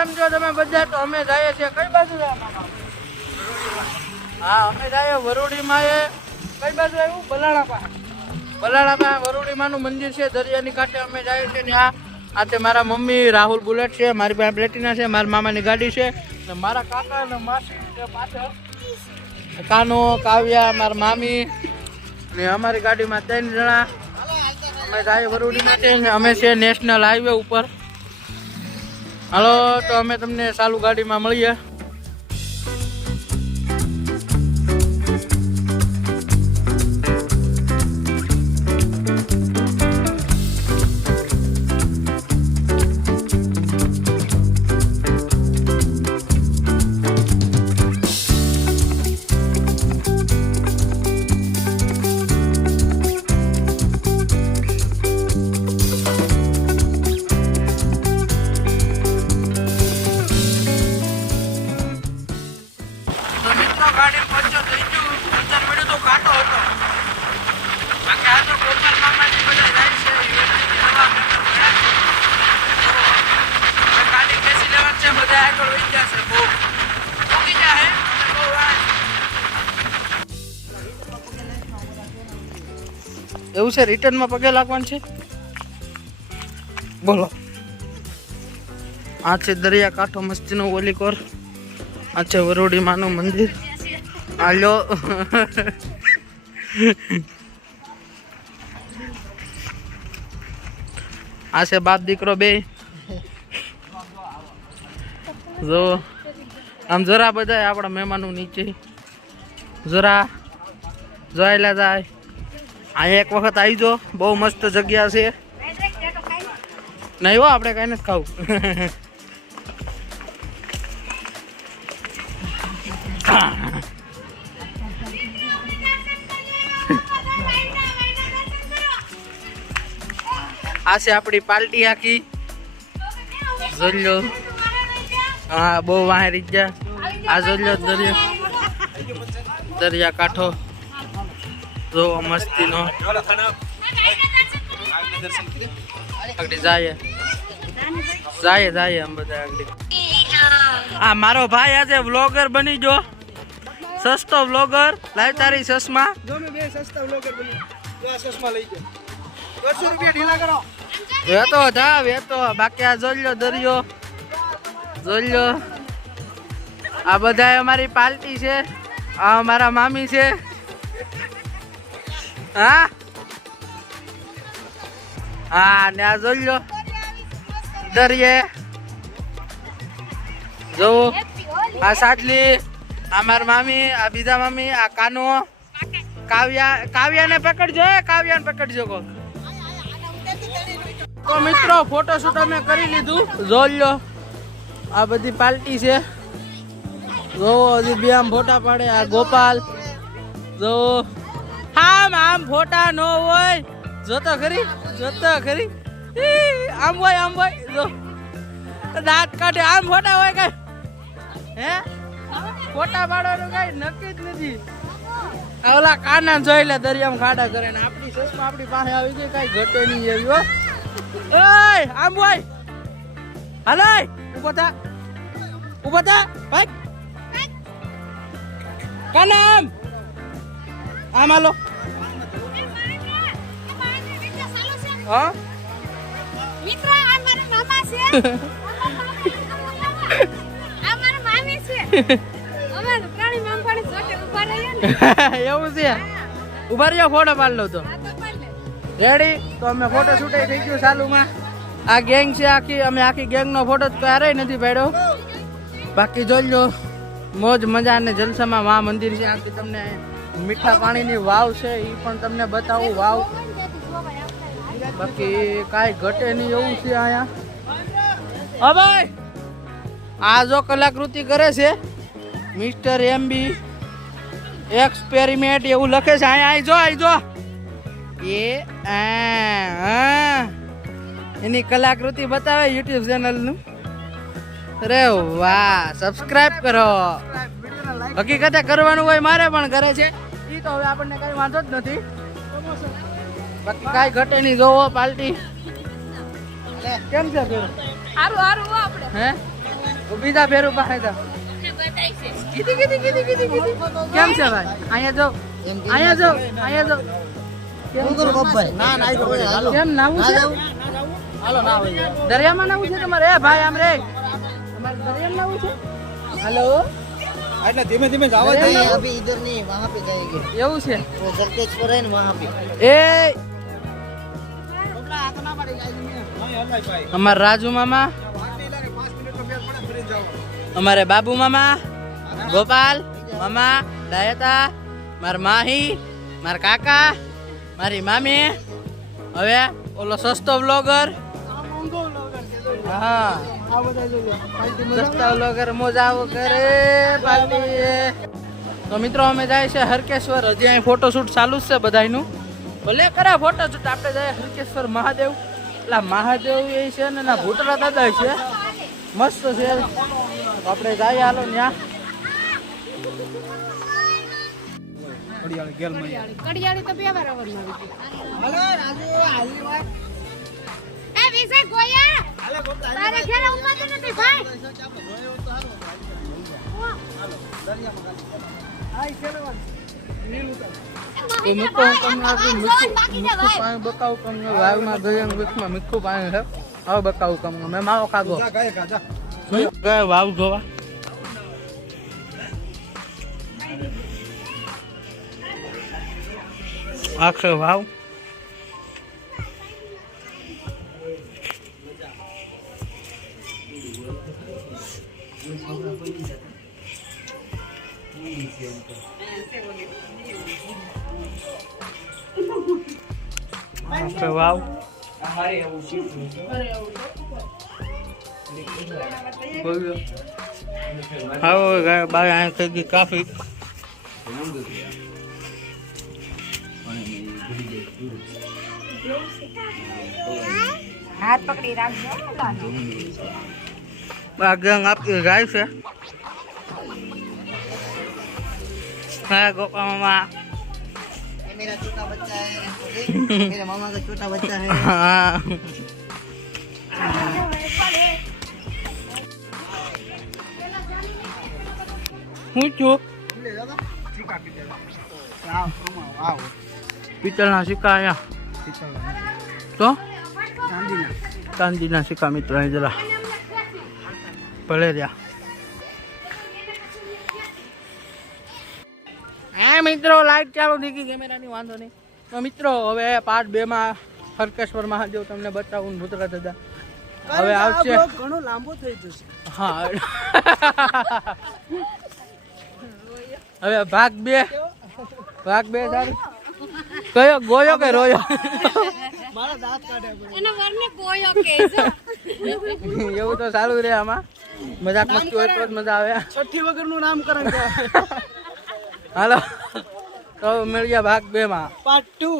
કેમ છો તમે બધા? તો અમે જઈએ છીએ કઈ બાજુ જાય મામા? હા અમે જઈએ વરોડીમાં. એ કઈ બાજુ આવ્યું? બલાળા વરોડીમાં નું મંદિર છે, દરિયાની કાંઠે અમે જઈએ છીએ ત્યાં. આ તે મારા મમ્મી રાહુલ બુલેટ છે, મારી પાસે પ્લેટિના છે, મારા મામાની ગાડી છે, ને મારા કાકા અને માસી છે પાછળ, કાનો, કાવ્યા, મારા મામી ને અમારી ગાડીમાં 3 જણા અમે જઈએ વરોડીમાં. અમે છે નેશનલ હાઈવે ઉપર. હાલો તો અમે તમને ચાલુ ગાડીમાં મળીએ. ગાડી પંચર થઈ ગયું, પંચર મળ્યું તો કાંટો હતો. બાકી આ તો ગોપાલ મામાની બધા જાય છે, ગાડી બેસી લેવાની છે, બધા આગળ વહી જશે. બહુ ઉગી જાય એવું છે. રિટર્નમાં પગે લાગવાનું છે. બોલો. આ છે દરિયા કાંઠો મસ્તીનો ઓલીકોર. આ છે વરોડી માનું મંદિર. હાલો આ છે બાપ દીકરો બે. જો આમ જરા બધા આપણા મહેમાનો નીચે જરા જોયેલા જાય. અહીંયા એક વખત આવી જો, બહુ મસ્ત જગ્યા છે. નહીં હો, આપણે કઈ નથી ખાવું. આ છે આપણી પાર્ટી આખી. જોઈ હા બહુ વાહરી ગયા. આ જોઈ દરિયા કાંઠો જો મસ્તીનો. આગળ જાય આમ બધા આગળ. આ મારો ભાઈ આજે વ્લોગર બની જો, સસ્તો વ્લોગર. લાવ તારી ચશ્મા. જો મે બે સસ્તા વ્લોગર બની. જો આ ચશ્મા લઈ ગયો. 200 રૂપિયા ઢીલા કરો. વેતો જા વેતો. બાકી આ જોઈ લો દરિયો, જોઈ લો. આ બધા અમારી પાર્ટી છે. આ અમારા મામી છે. હા હા ને આ જોઈ લો દરિયે. જો આ સાટલી, આ મારા મામી, આ બીજા મામી, આ કાનો, કાવ્યાને પકડજો. કાવ્યાને પકડજો કો. તો મિત્રો ફોટોશૂટ અમે કરી લીધું. જોઈ લો આ બધી પાર્ટી છે. જો હજી બે આમ ફોટા પાડે. આ ગોપાલ જો આમ ફોટા નો હોય. જોતો ખરી આમ હોય જો દાંત કાઢે. આમ ફોટા હોય કઈ હે? ફોટા પાડવાનું કઈ નક્કી જ નથી. ઓલા કાના જોઈ લે દરિયામાં ખાડા કરે ને આપણી ચશ્મા આપણી પાસે આવી ગઈ. કઈ ઘટે નહીં એવી હો. ઓય આમ હોય. હાલો ઉભો થા ભાઈ. કાનામ આમ હાલો. હા મિત્ર આ મારા મામા છે. આ મારા મામી છે. અમાર પ્રાણી મામપાડી જોટે ઉભા રહ્યા ને. એવું છે. ઉભા રહ્યો ફોટો પાડ લો તો. રેડી? તો અમે ફોટો શૂટ થઈ ગયું ચાલુમાં. આ ગેંગ છે આખી. અમે આખી ગેંગનો ફોટો ક્યારેય નથી પાડ્યો. બાકી જોઈ લો મોજ મજા અને જલસામાં મા મંદિર છે. આખી તમને મીઠા પાણીની વાવ છે એ પણ તમને બતાવું. વાવ બાકી કાંઈ ઘટે નહીં એવું છે અહીંયા. હા ભાઈ આ જો કલાકૃતિ કરે છે મિસ્ટર MB એક્સપેરિમેન્ટ એવું લખે છે. અહીંયા આવી જો એ એની કલાકૃતિ બતાવે યુટ્યુબ ચેનલનું. અરે વાહ, સબસ્ક્રાઇબ કરો. હકીકતે કરવાનું હોય મારે પણ કરે છે એ તો હવે આપણને કઈ વાંધો જ નથી. બાકી કાંઈ ઘટે નહીં. જોવો પાર્ટી કેમ છે? હારું હારું આપણે હે ઊભી થા ફેર ઉભા થા કીધી કેમ છે ભાઈ અહીંયા જો અહીંયા જો કેમ નાવું છે દરિયામાં નાવું છે તમારે એ ભાઈ આમ રે તમારે દરિયામાં નાવું છે હાલો એટલે ધીમે ધીમે જાવા दे अभी इधर नहीं वहां पे जाएंगे એવું છે वो गलतेश्वर है ना वहां पे એ અમાર રાજુ મામા અમારે બાબુ મામા ગોપાલ મામા ડાયતા માર માહી માર કાકા મારી મામી હવે ઓલો સસ્તો બ્લોગર હા સસ્તા બ્લોગર મોજાઓ કરે પાર્ટી તો મિત્રો અમે જાય છે હરકેશ્વર હજી અહીં ફોટોશૂટ ચાલુ જ છે બધાયનું ભલે કરે ફોટોશૂટ આપણે જાય હરકેશ્વર મહાદેવ એટલે મહાદેવ એ છે ને ના ભૂતરા દાદા છે મસ્ત છે આપણે જાય હાલો ત્યાં કડિયાળી તો બે વાર અવરમાં આવી ગઈ. એ વિશે ગોયા તારે ઘરે ઉભા જ નથી ભાઈ. તો મિત્રો હું તમને આપું મીઠું પાણી બતાવું તમને વાવમાં દરિયાના વૃક્ષમાં મીઠું પાણી છે હવે બતાવું તમને મેં માવો ખાધો ગયા વાવ જોવા આખે વાવ આખે વાવ આવો બાય અહીં થઈ ગઈ ટ્રાફિક હાથ પકડી રાખજો. આ ગેંગ આપતી જાય છે હા ગોપા મામા ये मेरा छोटा बच्चा है मेरे मामा का छोटा बच्चा है હા હું છું પિત્તળના સિક્કા અહીંયા તો ચાંદીના સિક્કા મિત્રો અહીં જરા ભલે રહ્યા હા મિત્રો લાઈટ ચાલુ થઈ ગઈ કેમેરાની વાંધો નહીં તો મિત્રો હવે પાર્ટ 2 માં હરકેશ્વર મહાદેવ તમને બતાવું ભૂતરા દાદા હવે આવશે ઘણો લાંબો થઈ જશે હા હવે ભાગ 2 સારી કયો ગોયો કે રોયો મારા દાંત કાઢે એનો વરને ગોયો કે છે. એવું તો સારું રે આમાં મજાક મસ્તી હોય તો જ મજા આવે છઠ્ઠી વગરનું નામકરણ હાલો તો મળીએ ભાગ 2 માં પાર્ટ 2